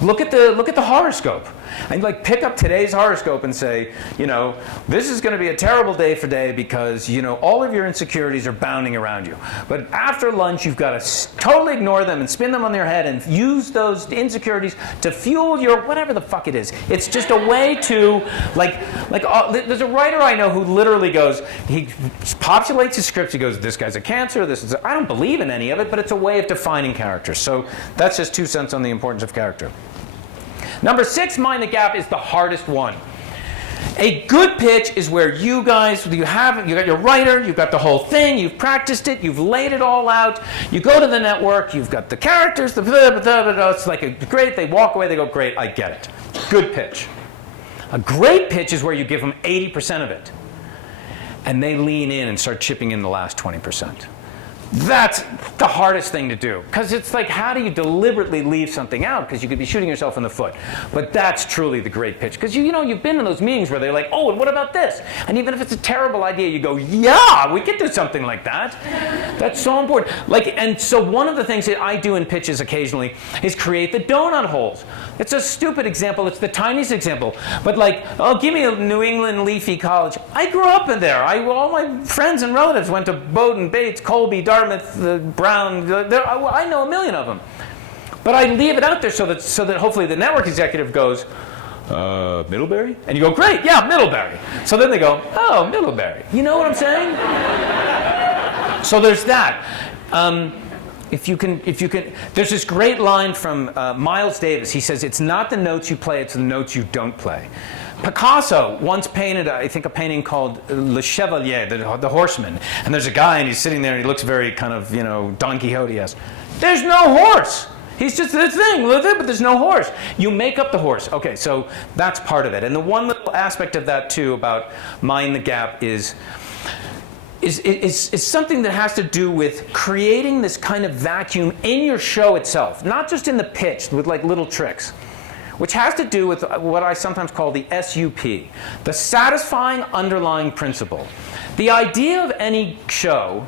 Look at the horoscope, and like pick up today's horoscope and say, you know, this is going to be a terrible day for day because, you know, all of your insecurities are bounding around you. But after lunch, you've got to totally ignore them and spin them on their head and use those insecurities to fuel your whatever the fuck it is. It's just a way to there's a writer I know who literally goes, he populates his scripts. He goes, this guy's a Cancer. I don't believe in any of it, but it's a way of defining characters. So that's just 2 cents on the importance of character. Number 6, Mind the Gap, is the hardest one. A good pitch is where you got your writer, you've got the whole thing, you've practiced it, you've laid it all out, you go to the network, you've got the characters, it's like great, they walk away, they go, great, I get it. Good pitch. A great pitch is where you give them 80% of it, and they lean in and start chipping in the last 20%. That's the hardest thing to do, because it's like, how do you deliberately leave something out? Because you could be shooting yourself in the foot. But that's truly the great pitch, because you know you've been in those meetings where they're like, oh, and what about this? And even if it's a terrible idea, you go, yeah, we could do something like that. That's so important. And so one of the things that I do in pitches occasionally is create the donut holes. It's a stupid example. It's the tiniest example. But like, oh, give me a New England leafy college. I grew up in there. All my friends and relatives went to Bowdoin, Bates, Colby, Dartmouth, Brown. I know a million of them. But I leave it out there so that hopefully the network executive goes, Middlebury? And you go, great, yeah, Middlebury. So then they go, oh, Middlebury. You know what I'm saying? So there's that. If you can, there's this great line from Miles Davis. He says, it's not the notes you play, it's the notes you don't play. Picasso once painted, I think, a painting called Le Chevalier, the Horseman. And there's a guy, and he's sitting there, and he looks very kind of, you know, Don Quixote-esque. There's no horse. He's just this thing, but there's no horse. You make up the horse. Okay, so that's part of it. And the one little aspect of that, too, about Mind the Gap is something that has to do with creating this kind of vacuum in your show itself, not just in the pitch with like little tricks, which has to do with what I sometimes call the SUP, the satisfying underlying principle. The idea of any show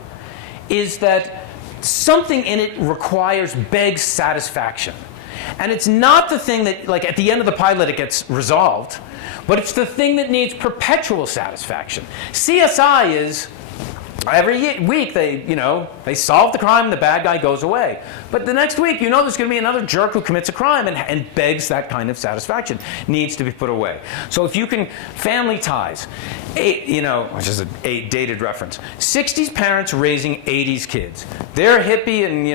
is that something in it begs satisfaction. And it's not the thing that, like, at the end of the pilot it gets resolved, but it's the thing that needs perpetual satisfaction. CSI is, every week they solve the crime and the bad guy goes away. But the next week, there's going to be another jerk who commits a crime and begs that kind of satisfaction, needs to be put away. So if you can, Family Ties, which is a dated reference, 60s parents raising 80s kids. They're hippie and,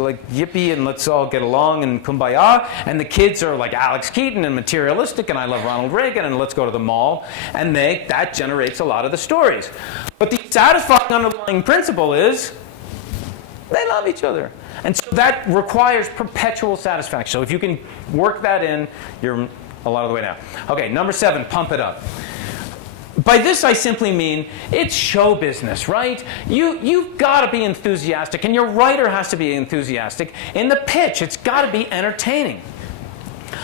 like yippee and let's all get along and kumbaya, and the kids are like Alex Keaton and materialistic and I love Ronald Reagan and let's go to the mall, and that generates a lot of the stories. But the satisfying underlying principle is they love each other. And so that requires perpetual satisfaction. So if you can work that in, you're a lot of the way down. Okay, number 7, pump it up. By this I simply mean it's show business, right? You've got to be enthusiastic, and your writer has to be enthusiastic. In the pitch, it's got to be entertaining.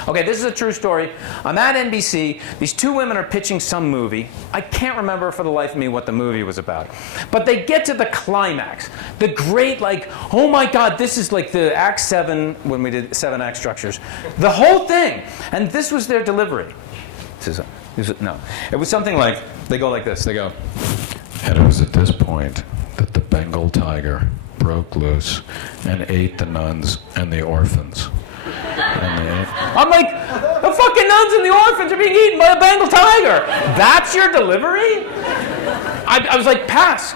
Okay, this is a true story. I'm at NBC. These two women are pitching some movie. I can't remember for the life of me what the movie was about. But they get to the climax. The great, like, oh my God, this is like the Act 7, when we did 7 act structures. The whole thing. And this was their delivery. No. It was something like, they go like this. They go, And it was at this point that the Bengal tiger broke loose and ate the nuns and the orphans. I'm like, the fucking nuns and the orphans are being eaten by a Bengal tiger. That's your delivery? I was like, pass.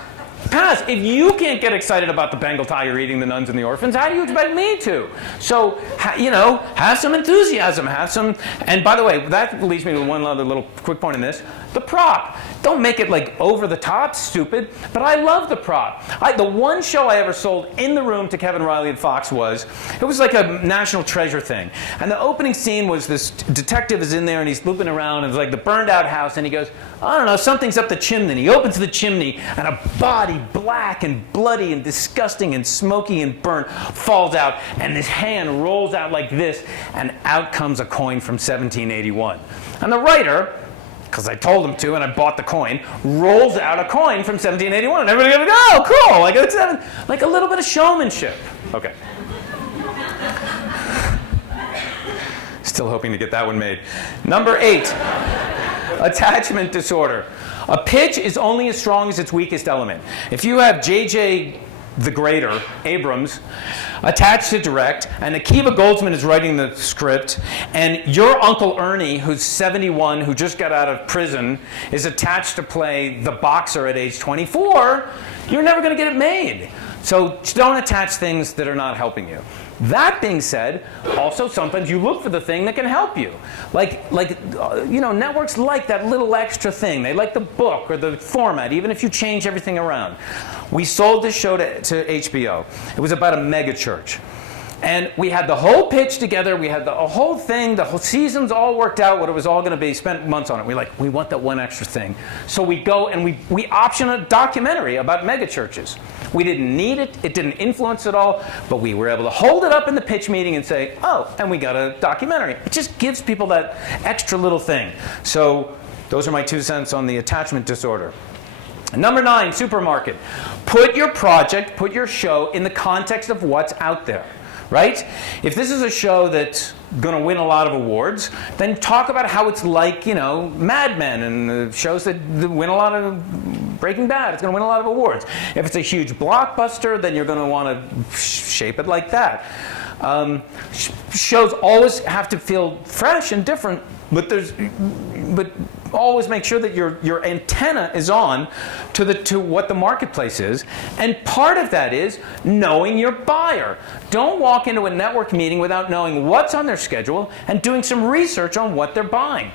If you can't get excited about the Bengal tiger eating the nuns and the orphans, how do you expect me to? So, have some enthusiasm, have some... And by the way, that leads me to one other little quick point in this. The prop. Don't make it like over the top, stupid. But I love the prop. The one show I ever sold in the room to Kevin Riley at Fox was like a national treasure thing. And the opening scene was this detective is in there and he's looping around and it's like the burned out house and he goes, I don't know, something's up the chimney. And he opens the chimney and a body, black and bloody and disgusting and smoky and burnt, falls out and his hand rolls out like this and out comes a coin from 1781. And the writer, because I told him to and I bought the coin, rolls out a coin from 1781. And everybody goes, oh, cool. Like a little bit of showmanship. Okay. Still hoping to get that one made. Number 8, attachment disorder. A pitch is only as strong as its weakest element. If you have J.J. the Greater, Abrams, attached to direct, and Akiva Goldsman is writing the script, and your Uncle Ernie, who's 71, who just got out of prison, is attached to play the boxer at age 24, you're never going to get it made. So don't attach things that are not helping you. That being said, also sometimes you look for the thing that can help you. Networks like that little extra thing. They like the book or the format, even if you change everything around. We sold this show to HBO. It was about a mega church. And we had the whole pitch together. We had the whole thing, the whole seasons all worked out, what it was all going to be. Spent months on it. We want that one extra thing. So we go and we option a documentary about mega churches. We didn't need it. It didn't influence it all. But we were able to hold it up in the pitch meeting and say, oh, and we got a documentary. It just gives people that extra little thing. So those are my 2 cents on the attachment disorder. Number 9, supermarket. Put your project, put your show in the context of what's out there. Right? If this is a show that's going to win a lot of awards, then talk about how it's like, Mad Men and the shows that win a lot of Breaking Bad. It's going to win a lot of awards. If it's a huge blockbuster, then you're going to want to shape it like that. Shows always have to feel fresh and different, but always make sure that your antenna is on to what the marketplace is. And part of that is knowing your buyer. Don't walk into a network meeting without knowing what's on their schedule and doing some research on what they're buying.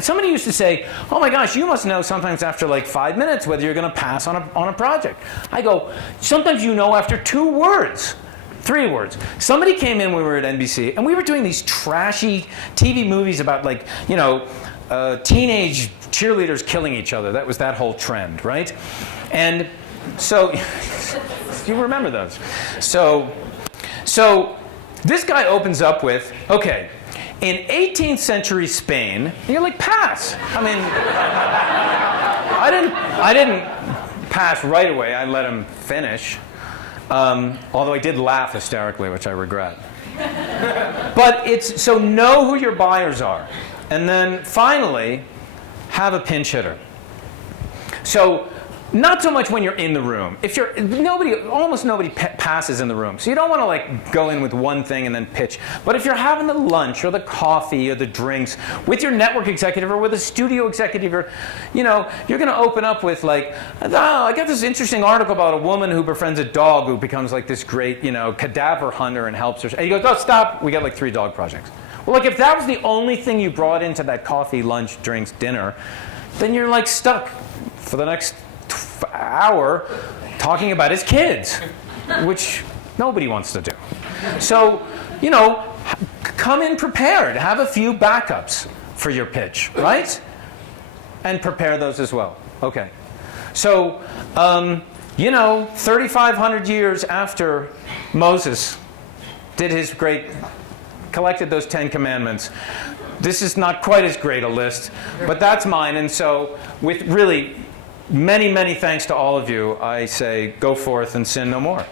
Somebody used to say, oh my gosh, you must know sometimes after like 5 minutes whether you're going to pass on a project. I go, sometimes you know after 2 words. 3 words. Somebody came in when we were at NBC, and we were doing these trashy TV movies about teenage cheerleaders killing each other. That was that whole trend, right? And so, you remember those. So this guy opens up with, okay, in 18th century Spain, and you're like, pass. I mean, I didn't pass right away. I let him finish. Although I did laugh hysterically, which I regret. But so know who your buyers are. And then finally, have a pinch hitter. So not so much when you're in the room. Almost nobody passes in the room. So you don't want to go in with one thing and then pitch. But if you're having the lunch or the coffee or the drinks with your network executive or with a studio executive, or you're going to open up with I got this interesting article about a woman who befriends a dog who becomes this great cadaver hunter and helps her. And he goes, oh, stop. We got 3 dog projects. Well, if that was the only thing you brought into that coffee, lunch, drinks, dinner, then you're stuck for the next hour talking about his kids, which nobody wants to do. So, come in prepared. Have a few backups for your pitch, right? And prepare those as well. Okay. So, 3,500 years after Moses did his great collected those 10 commandments. This is not quite as great a list, but that's mine. And so with really many, many thanks to all of you, I say go forth and sin no more.